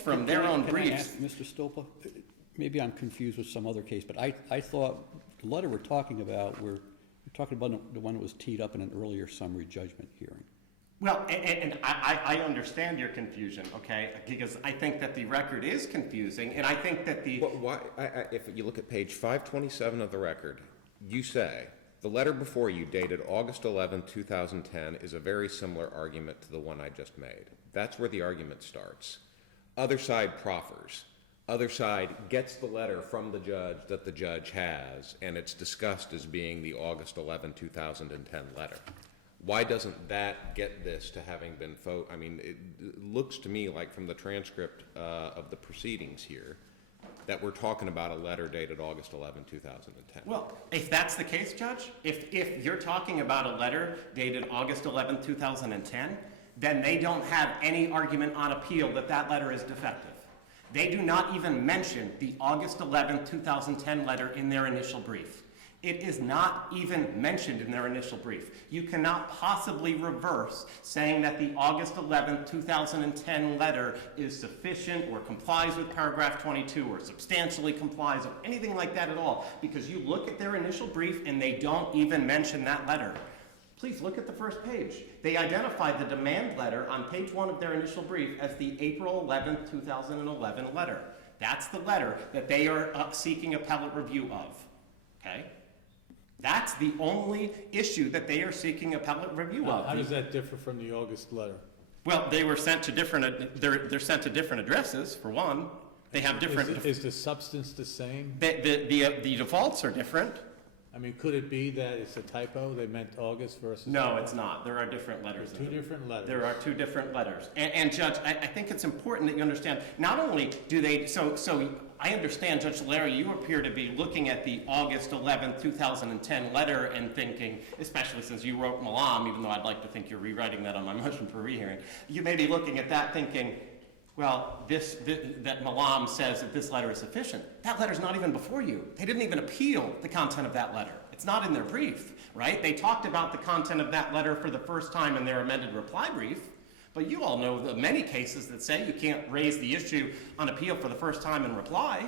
from their own briefs. Can I ask Mr. Stolpa? Maybe I'm confused with some other case, but I thought the letter we're talking about, we're talking about the one that was teed up in an earlier summary judgment hearing. Well, and I understand your confusion, okay, because I think that the record is confusing, and I think that the... Well, if you look at page 527 of the record, you say, the letter before you, dated August 11, 2010, is a very similar argument to the one I just made. That's where the argument starts. Other side proffers. Other side gets the letter from the judge that the judge has, and it's discussed as being the August 11, 2010 letter. Why doesn't that get this to having been I mean, it looks to me like from the transcript of the proceedings here that we're talking about a letter dated August 11, 2010. Well, if that's the case, Judge, if you're talking about a letter dated August 11, 2010, then they don't have any argument on appeal that that letter is defective. They do not even mention the August 11, 2010 letter in their initial brief. It is not even mentioned in their initial brief. You cannot possibly reverse saying that the August 11, 2010 letter is sufficient or complies with paragraph 22 or substantially complies or anything like that at all, because you look at their initial brief and they don't even mention that letter. Please look at the first page. They identify the demand letter on page 1 of their initial brief as the April 11, 2011 letter. That's the letter that they are seeking appellate review of. Okay? That's the only issue that they are seeking appellate review of. How does that differ from the August letter? Well, they were sent to different. They're sent to different addresses. For one, they have different. Is the substance the same? The defaults are different. I mean, could it be that it's a typo? They meant August versus. No, it's not. There are different letters. Two different letters. There are two different letters. And Judge, I think it's important that you understand. Not only do they. So I understand, Judge Larry, you appear to be looking at the August 11, 2010 letter and thinking, especially since you wrote Malam, even though I'd like to think you're rewriting that on my motion for rehearing, you may be looking at that thinking, well, that Malam says that this letter is sufficient. That letter's not even before you. They didn't even appeal the content of that letter. It's not in their brief, right? They talked about the content of that letter for the first time in their amended reply brief. But you all know the many cases that say you can't raise the issue on appeal for the first time in reply.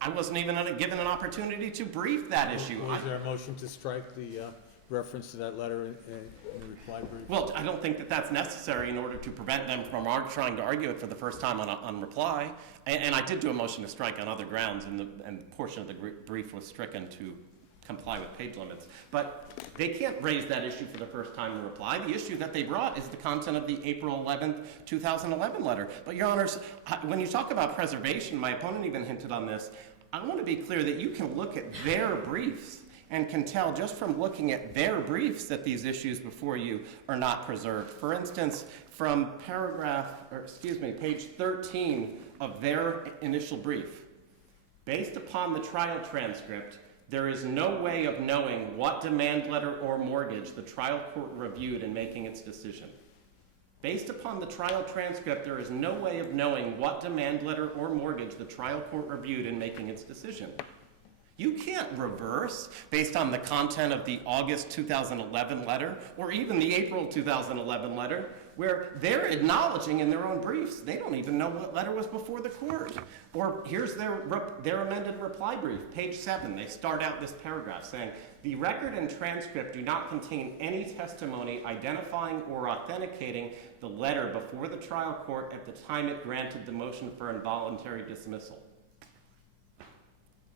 I wasn't even given an opportunity to brief that issue. Was there a motion to strike the reference to that letter in the reply brief? Well, I don't think that that's necessary in order to prevent them from trying to argue it for the first time on reply. And I did do a motion to strike on other grounds, and the portion of the brief was stricken to comply with page limits. But they can't raise that issue for the first time in reply. The issue that they brought is the content of the April 11th, 2011 letter. But, Your Honors, when you talk about preservation, my opponent even hinted on this, I want to be clear that you can look at their briefs and can tell just from looking at their briefs that these issues before you are not preserved. For instance, from page 13 of their initial brief, based upon the trial transcript, there is no way of knowing what demand letter or mortgage the trial court reviewed in making its decision. Based upon the trial transcript, there is no way of knowing what demand letter or mortgage the trial court reviewed in making its decision. You can't reverse based on the content of the August 2011 letter or even the April 2011 letter, where they're acknowledging in their own briefs they don't even know what letter was before the court. Or here's their amended reply brief, page 7. They start out this paragraph saying, the record and transcript do not contain any testimony identifying or authenticating the letter before the trial court at the time it granted the motion for involuntary dismissal.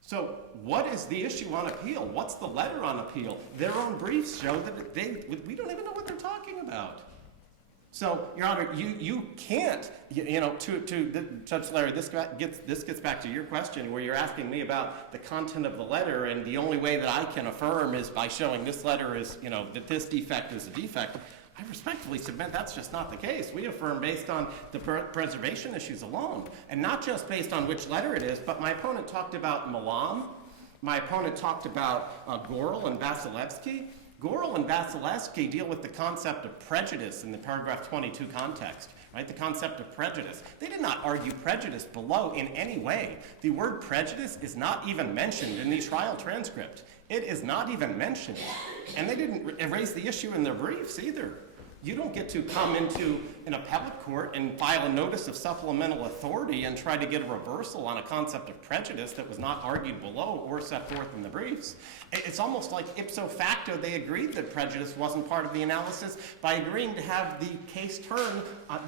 So what is the issue on appeal? What's the letter on appeal? Their own briefs show that we don't even know what they're talking about. So, Your Honor, you can't, Judge Larry, this gets back to your question where you're asking me about the content of the letter, and the only way that I can affirm is by showing this letter is, that this defect is a defect. I respectfully submit that's just not the case. We affirm based on the preservation issues alone, and not just based on which letter it is, but my opponent talked about Malam. My opponent talked about Gorel and Vasilevsky. Gorel and Vasilevsky deal with the concept of prejudice in the paragraph 22 context, right? The concept of prejudice. They did not argue prejudice below in any way. The word prejudice is not even mentioned in the trial transcript. It is not even mentioned. And they didn't raise the issue in their briefs either. You don't get to come into an appellate court and file a notice of supplemental authority and try to get a reversal on a concept of prejudice that was not argued below or set forth in the briefs. It's almost like ipso facto they agreed that prejudice wasn't part of the analysis by agreeing to have the case turn,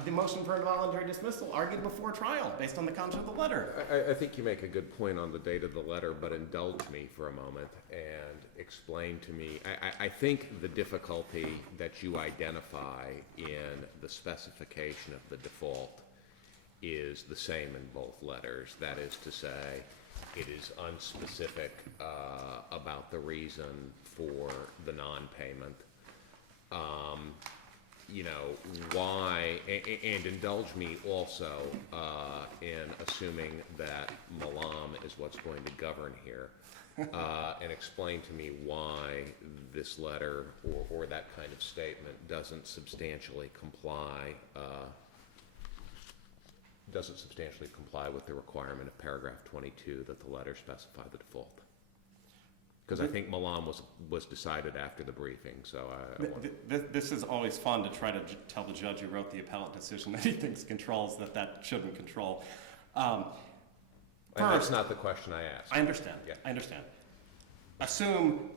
the motion for involuntary dismissal, argued before trial based on the content of the letter. I think you make a good point on the date of the letter, but indulge me for a moment and explain to me. I think the difficulty that you identify in the specification of the default is the same in both letters. That is to say, it is unspecific about the reason for the non-payment. You know, why, and indulge me also in assuming that Malam is what's going to govern here, and explain to me why this letter or that kind of statement doesn't substantially comply with the requirement of paragraph 22 that the letter specify the default. Because I think Malam was decided after the briefing, so This is always fun to try to tell the judge who wrote the appellate decision that he thinks controls that shouldn't control. and that's not the question I asked. I understand. Yeah. I understand. Assume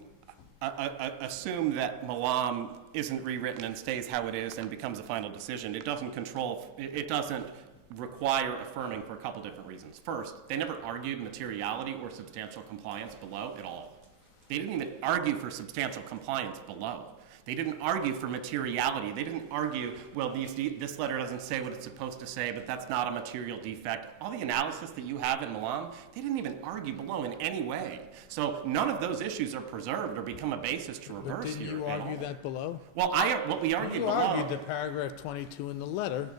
that Malam isn't rewritten and stays how it is and becomes a final decision. It doesn't control. It doesn't require affirming for a couple different reasons. First, they never argued materiality or substantial compliance below at all. They didn't even argue for substantial compliance below. They didn't argue for materiality. They didn't argue, well, this letter doesn't say what it's supposed to say, but that's not a material defect. All the analysis that you have in Malam, they didn't even argue below in any way. So none of those issues are preserved or become a basis to reverse here. Didn't you argue that below? Well, what we argued You below. argued that paragraph 22 in the letter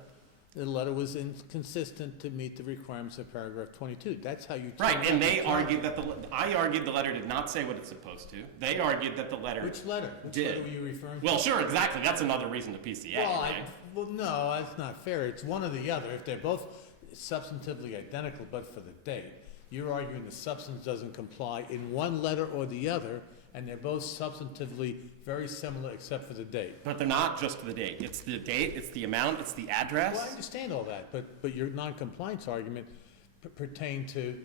was inconsistent to meet the requirements of paragraph 22. That's how you. Right, and they argued that I argued the letter did not say what it's supposed to. They argued that the letter. Which letter? Which did. letter were you referring to? Well, sure, exactly. That's another reason to PCA. Well, no, that's not fair. It's one or the other. If they're both substantively identical, but for the date, you're arguing the substance doesn't comply in one letter or the other, and they're both substantively very similar except for the date. But they're not just for the date. It's the date, it's the amount, it's the address. Well, I understand all that, but your non-compliance argument pertained to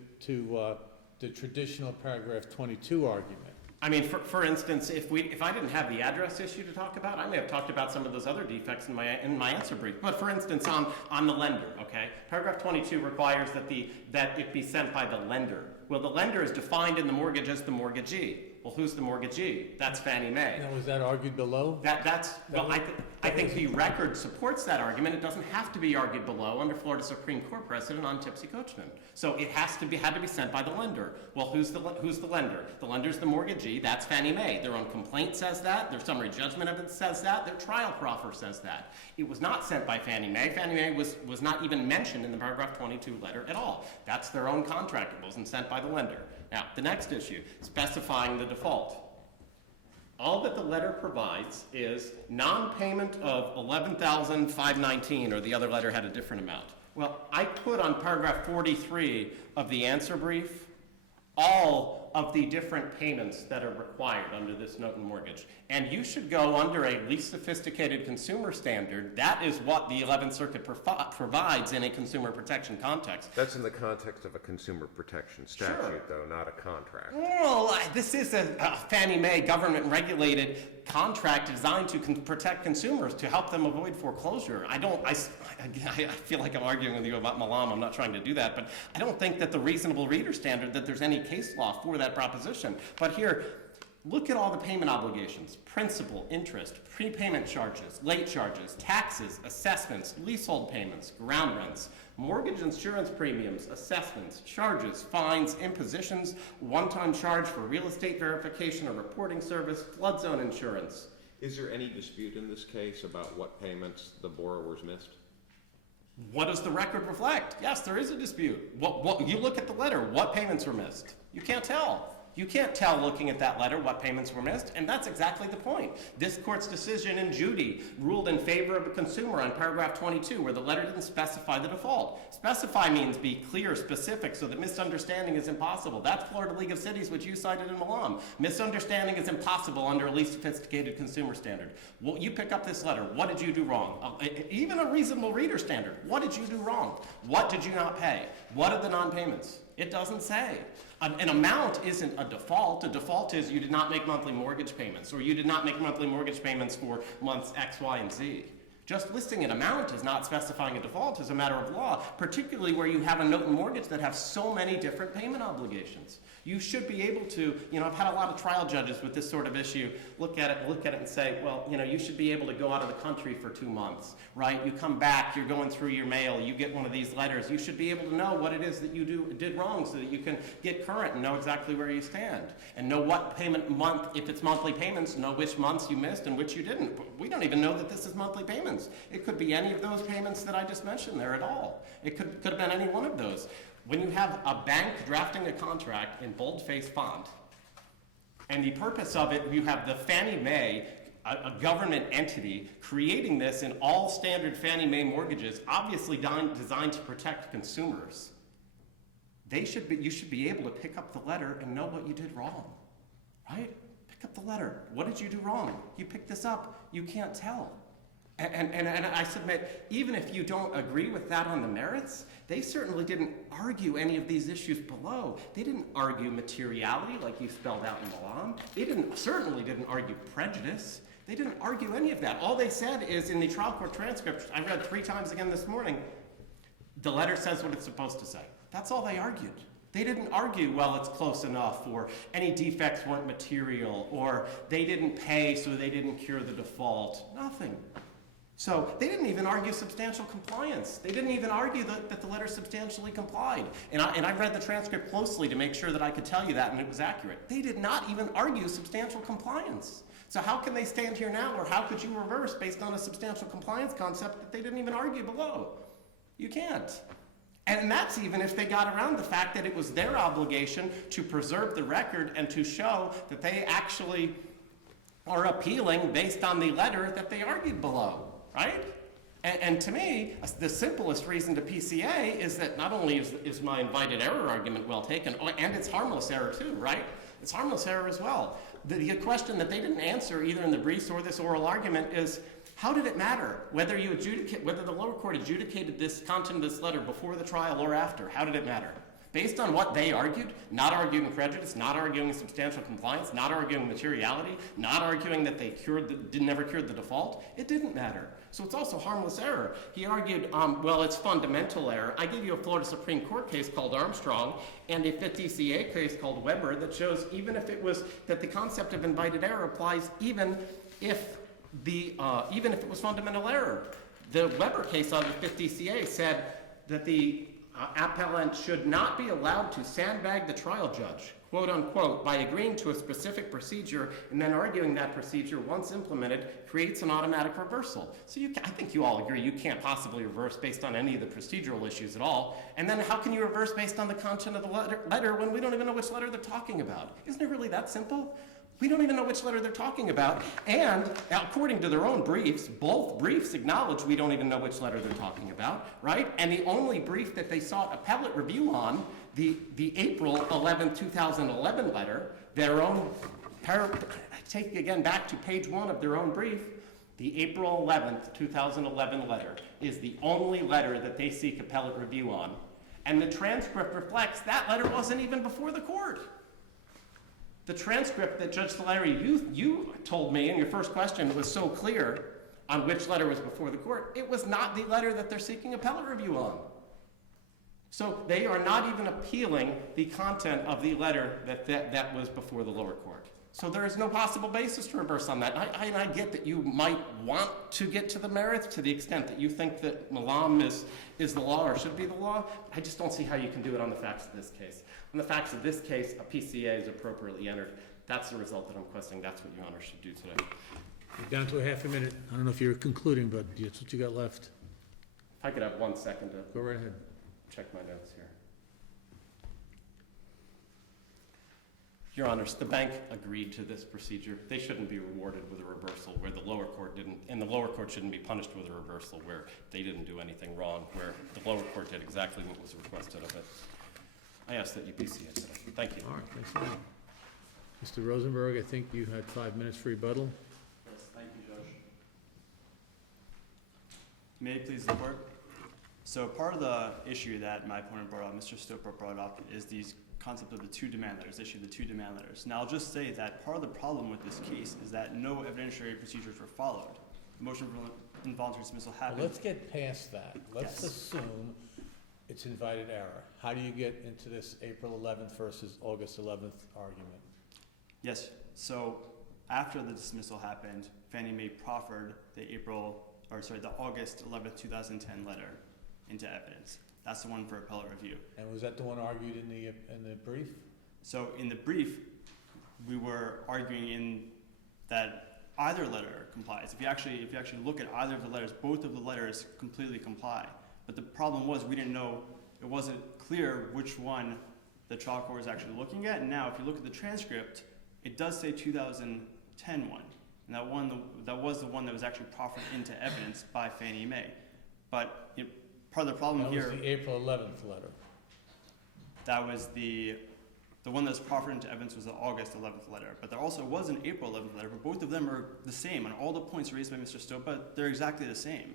the traditional paragraph 22 argument. I mean, for instance, if I didn't have the address issue to talk about, I may have talked about some of those other defects in my answer brief. But for instance, on the lender, okay, paragraph 22 requires that it be sent by the lender. Well, the lender is defined in the mortgage as the mortgagee. Well, who's the mortgagee? That's Fannie Mae. Now, was that argued below? I think the record supports that argument. It doesn't have to be argued below under Florida Supreme Court precedent on Tipsy Coachman. So it had to be sent by the lender. Well, who's the lender? The lender's the mortgagee. That's Fannie Mae. Their own complaint says that. Their summary judgment evidence says that. Their trial proffer says that. It was not sent by Fannie Mae. Fannie Mae was not even mentioned in the paragraph 22 letter at all. That's their own contract. It wasn't sent by the lender. Now, the next issue, specifying the default. All that the letter provides is non-payment of $11,519, or the other letter had a different amount. Well, I put on paragraph 43 of the answer brief all of the different payments that are required under this note and mortgage. And you should go under a least sophisticated consumer standard. That is what the 11th Circuit provides in a consumer protection context. That's in the context of a consumer protection statute, Sure. though, not a contract. Well, this is a Fannie Mae government-regulated contract designed to protect consumers, to help them avoid foreclosure. I feel like I'm arguing with you about Malam. I'm not trying to do that, but I don't think that the reasonable reader standard, that there's any case law for that proposition. But here, look at all the payment obligations: principal, interest, prepayment charges, late charges, taxes, assessments, leasehold payments, ground rents, mortgage insurance premiums, assessments, charges, fines, impositions, one-time charge for real estate verification or reporting service, flood zone insurance. Is there any dispute in this case about what payments the borrowers missed? What does the record reflect? Yes, there is a dispute. You look at the letter. What payments were missed? You can't tell. You can't tell looking at that letter what payments were missed, and that's exactly the point. This court's decision in Judy ruled in favor of a consumer on paragraph 22, where the letter didn't specify the default. Specify means be clear, specific, so that misunderstanding is impossible. That's Florida League of Cities, which you cited in Milan. Misunderstanding is impossible under a least sophisticated consumer standard. Well, you pick up this letter. What did you do wrong? Even a reasonable reader standard. What did you do wrong? What did you not pay? What are the non-payments? It doesn't say. An amount isn't a default. A default is you did not make monthly mortgage payments, or you did not make monthly mortgage payments for months X, Y, and Z. Just listing an amount is not specifying a default as a matter of law, particularly where you have a note and mortgage that have so many different payment obligations. You should be able to, I've had a lot of trial judges with this sort of issue look at it and say, well, you should be able to go out of the country for 2 months, right? You come back, you're going through your mail, you get one of these letters. You should be able to know what it is that you did wrong so that you can get current and know exactly where you stand. And know what payment month, if it's monthly payments, know which months you missed and which you didn't. We don't even know that this is monthly payments. It could be any of those payments that I just mentioned there at all. It could have been any one of those. When you have a bank drafting a contract in boldface font, and the purpose of it, you have the Fannie Mae, a government entity, creating this in all standard Fannie Mae mortgages, obviously designed to protect consumers. You should be able to pick up the letter and know what you did wrong, right? Pick up the letter. What did you do wrong? You picked this up. You can't tell. And I submit, even if you don't agree with that on the merits, they certainly didn't argue any of these issues below. They didn't argue materiality like you spelled out in Milan. They certainly didn't argue prejudice. They didn't argue any of that. All they said is in the trial court transcript, I read 3 times again this morning, the letter says what it's supposed to say. That's all they argued. They didn't argue, well, it's close enough, or any defects weren't material, or they didn't pay so they didn't cure the default. Nothing. So they didn't even argue substantial compliance. They didn't even argue that the letter substantially complied. And I read the transcript closely to make sure that I could tell you that and it was accurate. They did not even argue substantial compliance. So how can they stand here now, or how could you reverse based on a substantial compliance concept that they didn't even argue below? You can't. And that's even if they got around the fact that it was their obligation to preserve the record and to show that they actually are appealing based on the letter that they argued below. Right? And to me, the simplest reason to PCA is that not only is my invited error argument well taken, and it's harmless error too, right? It's harmless error as well. The question that they didn't answer either in the briefs or this oral argument is, how did it matter whether the lower court adjudicated this content of this letter before the trial or after? How did it matter? Based on what they argued, not arguing prejudice, not arguing substantial compliance, not arguing materiality, not arguing that they never cured the default, it didn't matter. So it's also harmless error. He argued, well, it's fundamental error. I gave you a Florida Supreme Court case called Armstrong and a FTCA case called Weber that shows even if it was that the concept of invited error applies even if it was fundamental error. The Weber case on the FTCA said that the appellant should not be allowed to sandbag the trial judge, quote unquote, by agreeing to a specific procedure and then arguing that procedure, once implemented, creates an automatic reversal. So I think you all agree you can't possibly reverse based on any of the procedural issues at all. And then how can you reverse based on the content of the letter when we don't even know which letter they're talking about? Isn't it really that simple? We don't even know which letter they're talking about. And according to their own briefs, both briefs acknowledge we don't even know which letter they're talking about, right? And the only brief that they sought appellate review on, the April 11, 2011 letter, take again back to page 1 of their own brief, the April 11th, 2011 letter is the only letter that they seek appellate review on. And the transcript reflects that letter wasn't even before the court. The transcript that Judge Solari, you told me in your first question was so clear on which letter was before the court. It was not the letter that they're seeking appellate review on. So they are not even appealing the content of the letter that was before the lower court. So there is no possible basis to reverse on that. I get that you might want to get to the merits to the extent that you think that Malam is the law or should be the law. I just don't see how you can do it on the facts of this case. On the facts of this case, a PCA is appropriately entered. That's the result that I'm questioning. That's what Your Honor should do today. You're down to a half a minute. I don't know if you're concluding, but that's what you got left. If I could have 1 second to Go right ahead. check my notes here. Your Honors, the bank agreed to this procedure. They shouldn't be rewarded with a reversal where the lower court didn't, and the lower court shouldn't be punished with a reversal where they didn't do anything wrong, where the lower court did exactly what was requested of it. I ask that you be seated today. Thank you. All right, thanks a lot. Mr. Rosenberg, I think you had 5 minutes for rebuttal. Yes, thank you, Judge. May it please the court? So part of the issue that my opponent brought up, Mr. Stoper brought up, is these concept of the two demand letters, the two demand letters. Now, I'll just say that part of the problem with this case is that no evidentiary procedures were followed. The motion for involuntary dismissal Well, happened. let's get past that. Let's Yes. assume it's invited error. How do you get into this April 11th versus August 11th argument? Yes, so after the dismissal happened, Fannie Mae proffered the August 11th, 2010 letter into evidence. That's the one for appellate review. And was that the one argued in the brief? So in the brief, we were arguing in that either letter complies. If you actually look at either of the letters, both of the letters completely comply. But the problem was we didn't know, it wasn't clear which one the trial court was actually looking at. And now if you look at the transcript, it does say 2010 one. And that was the one that was actually proffered into evidence by Fannie Mae. But part of the problem here. That was the April 11th letter. That was the one that was proffered into evidence was the August 11th letter. But there also was an April 11th letter, but both of them are the same. And all the points raised by Mr. Stopa, they're exactly the same.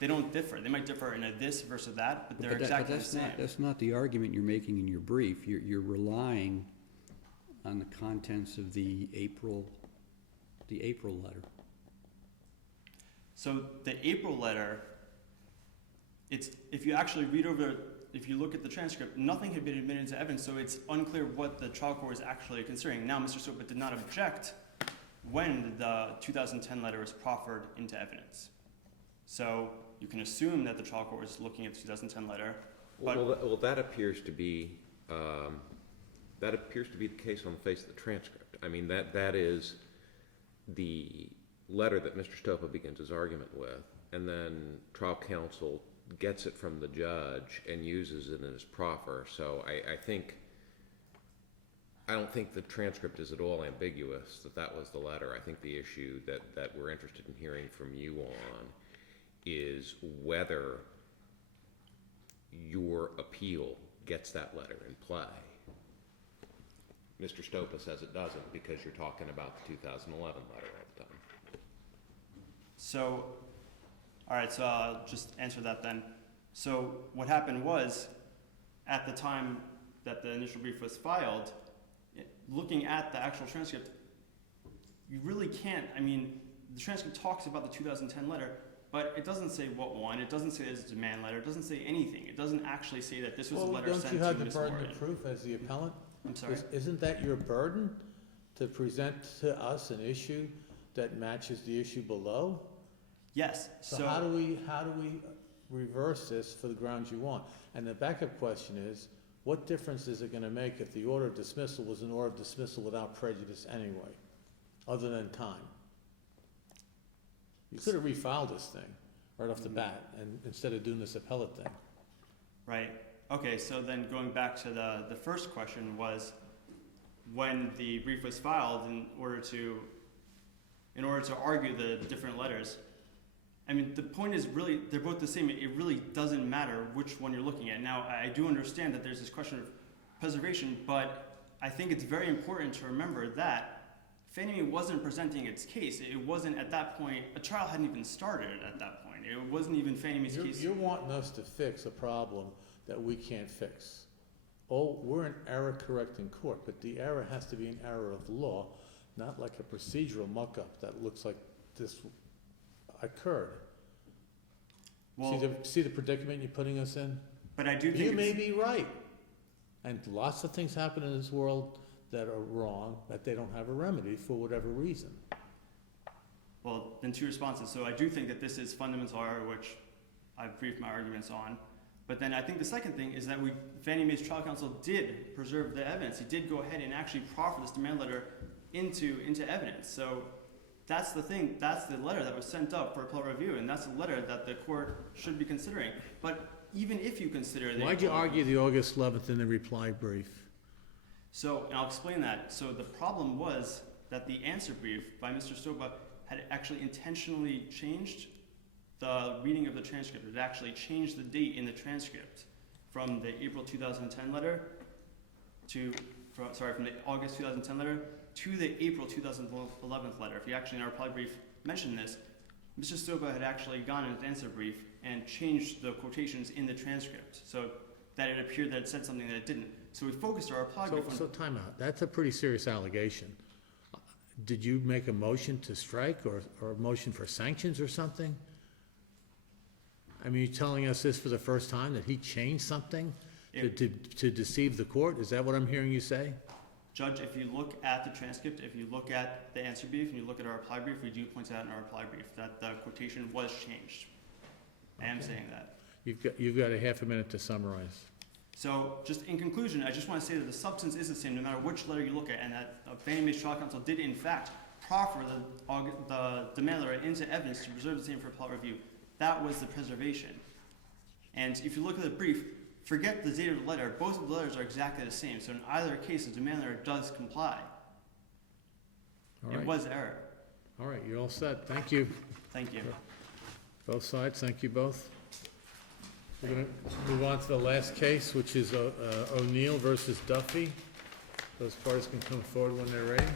They don't differ. They might differ in a this versus that, but they're exactly the same. That's not the argument you're making in your brief. You're relying on the contents of the April letter. So the April letter, if you actually read over, if you look at the transcript, nothing had been admitted into evidence, so it's unclear what the trial court was actually considering. Now, Mr. Stopa did not object when the 2010 letter was proffered into evidence. So you can assume that the trial court was looking at the 2010 letter. But Well, that appears to be the case on the face of the transcript. I mean, that is the letter that Mr. Stopa begins his argument with, and then trial counsel gets it from the judge and uses it in his proffer. So I don't think the transcript is at all ambiguous that was the letter. I think the issue that we're interested in hearing from you on is whether your appeal gets that letter in play. Mr. Stopa says it doesn't because you're talking about the 2011 letter all the time. So, all right, so I'll just answer that then. So what happened was, at the time that the initial brief was filed, looking at the actual transcript, you really can't, I mean, the transcript talks about the 2010 letter, but it doesn't say what one, it doesn't say there's a demand letter, it doesn't say anything. It doesn't actually say that this was a letter sent to Ms. Well, don't you have the Morton. burden of proof as the appellant? I'm sorry? Isn't that your burden to present to us an issue that matches the issue below? Yes, So how do we reverse this for the grounds you want? And the backup question is, what difference is it gonna make if the order of dismissal was an order of dismissal without prejudice anyway, other than time? You could have refiled this thing right off the bat, and instead of doing this appellate thing. Right. Okay, so then going back to the first question was, when the brief was filed in order to argue the different letters, I mean, the point is really, they're both the same. It really doesn't matter which one you're looking at. Now, I do understand that there's this question of preservation, but I think it's very important to remember that Fannie Mae wasn't presenting its case. It wasn't at that point, a trial hadn't even started at that point. It wasn't even Fannie Mae's case. You're wanting us to fix a problem that we can't fix. Oh, we're an error correcting court, but the error has to be an error of law, not like a procedural muck-up that looks like this occurred. Well, See the predicament you're putting us in? but I do think You may be right. And lots of things happen in this world that are wrong, that they don't have a remedy for whatever reason. Well, then two responses. So I do think that this is fundamental error, which I've briefed my arguments on. But then I think the second thing is that Fannie Mae's trial counsel did preserve the evidence. He did go ahead and actually proffer this demand letter into evidence. So that's the thing. That's the letter that was sent up for appellate review, and that's the letter that the court should be considering. But even if you consider the Why'd you argue the August 11th in the reply brief? So, and I'll explain that. So the problem was that the answer brief by Mr. Stoba had actually intentionally changed the reading of the transcript. It actually changed the date in the transcript from the April 2010 letter from the August 2010 letter to the April 2011 letter. If you actually in our reply brief mentioned this, Mr. Stoba had actually gone in his answer brief and changed the quotations in the transcript so that it appeared that it said something that it didn't. So we focused our reply brief on... So time out. That's a pretty serious allegation. Did you make a motion to strike or a motion for sanctions or something? I mean, you're telling us this for the first time, that he changed something to deceive the court? Is that what I'm hearing you say? Judge, if you look at the transcript, if you look at the answer brief, and you look at our reply brief, we do point out in our reply brief that the quotation was changed. I am saying that. You've got a half a minute to summarize. So, just in conclusion, I just want to say that the substance is the same no matter which letter you look at, and that Fannie Mae's trial counsel did in fact proffer the demand letter into evidence to preserve the same for appellate review. That was the preservation. And if you look at the brief, forget the date of the letter. Both of the letters are exactly the same. So in either case, the demand letter does comply. All right. It was error. All right, you're all set. Thank you. Thank you. Both sides, thank you both. We're going to move on to the last case, which is O'Neill versus Duffy. Those parties can come forward when they're ready.